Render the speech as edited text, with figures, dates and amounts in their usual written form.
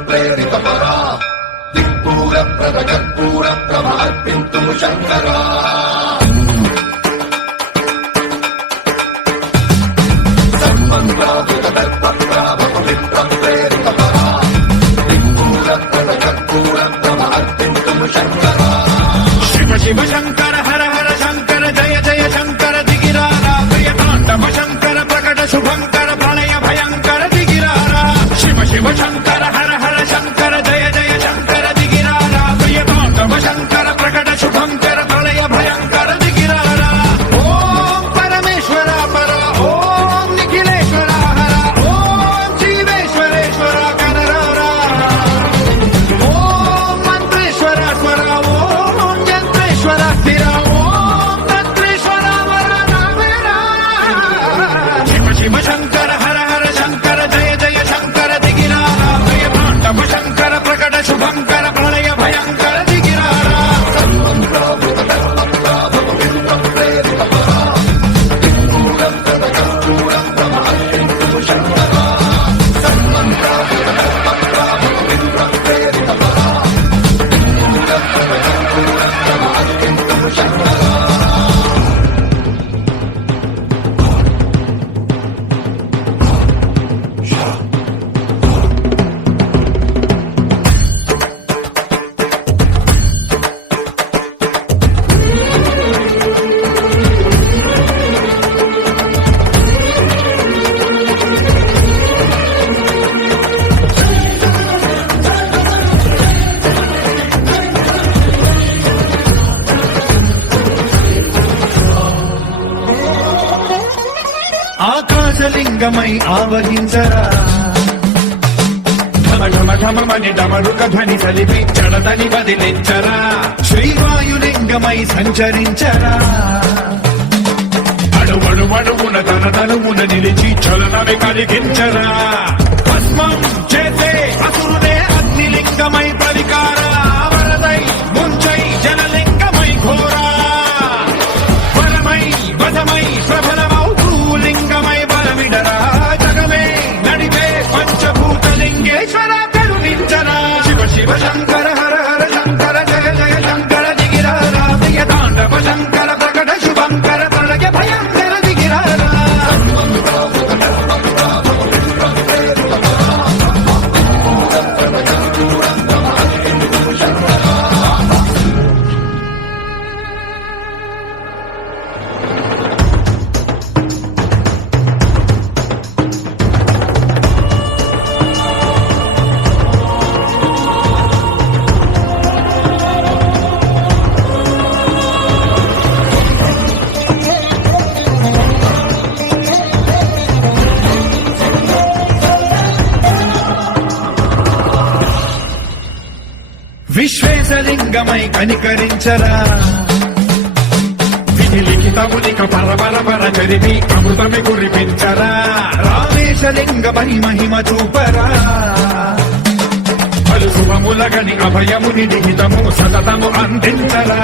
ప్రేరితపరా దిక్పూర ప్రదకర్పూర ప్రభార్పింతు శంకరా శివ శివ శంకర హర హర శంకర జయ జయ శంకర దిగిరారా ప్రియ తాండవ శంకర ప్రకట శుభంకర ప్రళయ భయంకర దిగిరారా శివ శివ శంకర హర హర శంకర జయ జయ శంకర దిగిరారా ప్రియ తాండవ శంకర ప్రకట శుభంకర ప్రళయ భయంకర దిగిరారా ఓం పరమేశ్వర పర ఓం నిఖిలేశ్వర హర ఓం జీవేశ్వరేశ్వర కనరారా ఓం మంత్రేశ్వర స్వర ఓం యంత్రేశ్వర స్థిర ఓం తంత్రేశ్వర వర నామేరా శివ శివ శంకర హర హర శంకర జయ జయ శంకర దిగిరారా ప్రియ తాండవ శంకర ప్రకట శుభంకర ప్రళయ భయంకర దిగిరారా ఆకాశలింగమై ఆవహించరా ఘమ ఘమ ఘమమని డమరుక ధ్వని సలిపి జడదని వదిలించరా శ్రీవాయులింగమై సంచరించరా అడువడువడువున తన తనువున నిలిచి చలనమే కలిగించరా భస్మం చేసే అసురునే అగ్నిలింగమై పరికారా వరదై ముంచై జనలింగమై ఘోరా వరమై వశమై ప్రబలమౌ లింగమై బలమిడరా జగమే నడిపే పంచభూతలింగేశ్వర కరుణించరా శివ శివ శంకర హర హర శంకర జయ జయ శంకర దిగిరారా ప్రియ తాండవ శంకర ప్రకట శుభంకర ప్రళయ భయంకర దిగిరారా విశ్వేశలింగమై కనికరించరా విధి లిఖితమునిక పరపర పర చరివి అమృతమి కురిపించరా రామేశలింగమై మహిమ చూపరా పలు శుభములగని అభయముని నిహితము సతతము అందించరా